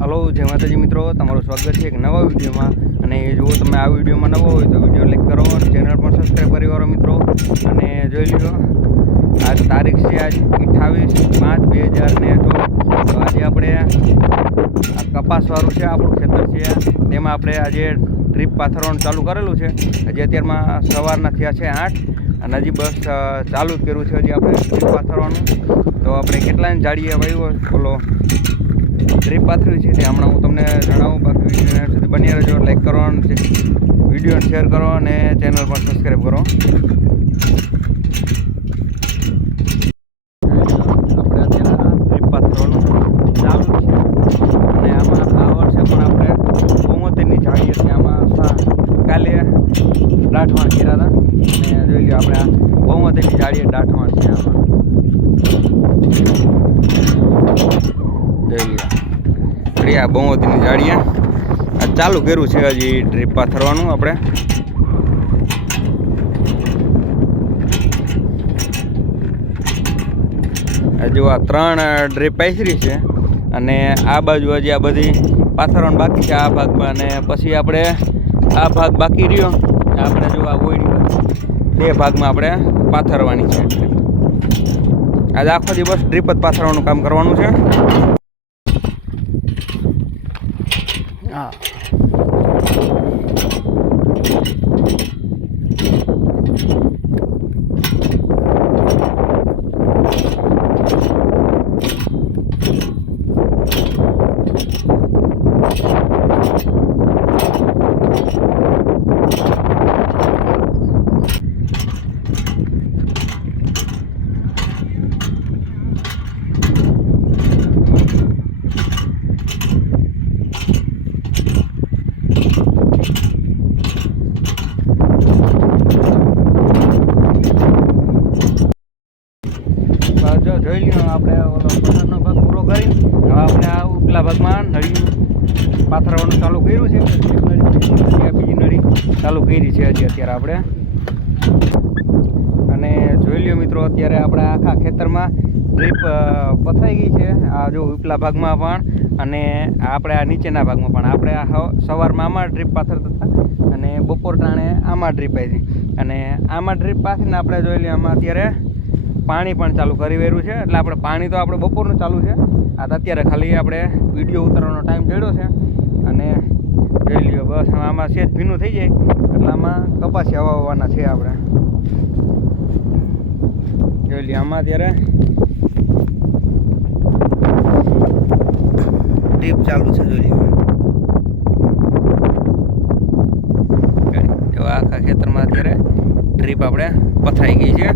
Hello, જય માતાજી મિત્રો. તમારું સ્વાગત છે એક નવા વિડીયોમાં. અને જો તમે આ વિડીયોમાં નવો હોય તો વીડિયો લાઈક કરો અને ચેનલ પણ સબસ્ક્રાઈબ કરી મિત્રો. અને જોઈ લો આજ તારીખ છે આજ અઠ્ઠાવીસ પાંચ બે હજાર ને તો આજે આપણે કપાસવાળું છે, આપણું ખેતર છે. તેમાં આપણે આજે ડ્રીપ પાથરવાનું ચાલુ કરેલું છે. હજી અત્યારમાં સવારના થયા છે આઠ. અને હજી બસ ચાલુ જ કર્યું છે હજી આપણે ડ્રીપ પાથરવાનું. તો આપણે કેટલાને જાડીએ વાવ્યો બોલો. ડ્રીપ પાથર્યું છે. તે હમણાં હું તમને જણાવું, બાકી વીડિયો સુધી બની રહેજો. લાઈક છે વીડિયો શેર કરો અને ચેનલ પણ સબસ્ક્રાઈબ કરો. આપણે અત્યારે ડ્રીપ પાથરવાનું ચાલુ છે. અને આમાં આ પણ આપણે બોમોતેરની જાળીએ હતી. આમાં કાલે દાઠવાણ કર્યા હતા. અને જોઈ લો આપણે આ બોમોતેરની જાળીએ દાંઠવાણ છે આમાં જોઈ લો આપણે આ બહુમતીની જાળીએ આ ચાલુ કર્યું છે હજી ડ્રીપ પાથરવાનું આપણે. હજુ આ ત્રણ ડ્રીપ પાથરી છે અને આ બાજુ હજી આ બધી પાથરવાનું બાકી છે આ ભાગમાં અને પછી આપણે આ ભાગ બાકી રહ્યો. આપણે જો આ ઓઈડી બે ભાગમાં આપણે પાથરવાની છે. આજે આખો દિવસ ડ્રીપ જ પાથરવાનું કામ કરવાનું છે. હા બસ જો જોઈ લ્યો આપણે પથ્થરનો ભાગ પૂરો કરી હવે આપણે આ ઉપલા ભાગમાં નળી પાથરવાનું ચાલુ કર્યું છે. બીજી નળી ચાલુ કરી છે હજી અત્યારે આપણે. અને જોઈ લ્યો મિત્રો, અત્યારે આપણે આખા ખેતરમાં ડ્રીપ પથરાઈ ગઈ છે આ જો ઉપલા ભાગમાં પણ. અને આપણે આ નીચેના ભાગમાં પણ. આપણે આ સવારમાં આમાં ડ્રીપ પાથરતા હતા અને બપોર ટાણે આમાં ડ્રીપ આવી અને આમાં ડ્રીપ પાથરીને આપણે જોઈ લઈએ આમાં અત્યારે પાણી પણ ચાલુ કરી વેર્યું છે. એટલે આપણે પાણી તો આપણે બપોરનું ચાલુ છે. આ તો અત્યારે ખાલી આપણે વીડિયો ઉતારવાનો ટાઈમ જોડ્યો છે. અને જોઈ લ્યો બસ આમાં સેજ ભીનું થઈ જાય. એટલે આમાં કપાસી હવા વાવાના છે આપણે. જોઈ લઈએ આમાં અત્યારે ડીપ ચાલુ છે જોઈ લ્યો. આખા ખેતરમાં અત્યારે ડ્રીપ આપણે પથરાઈ ગઈ છે.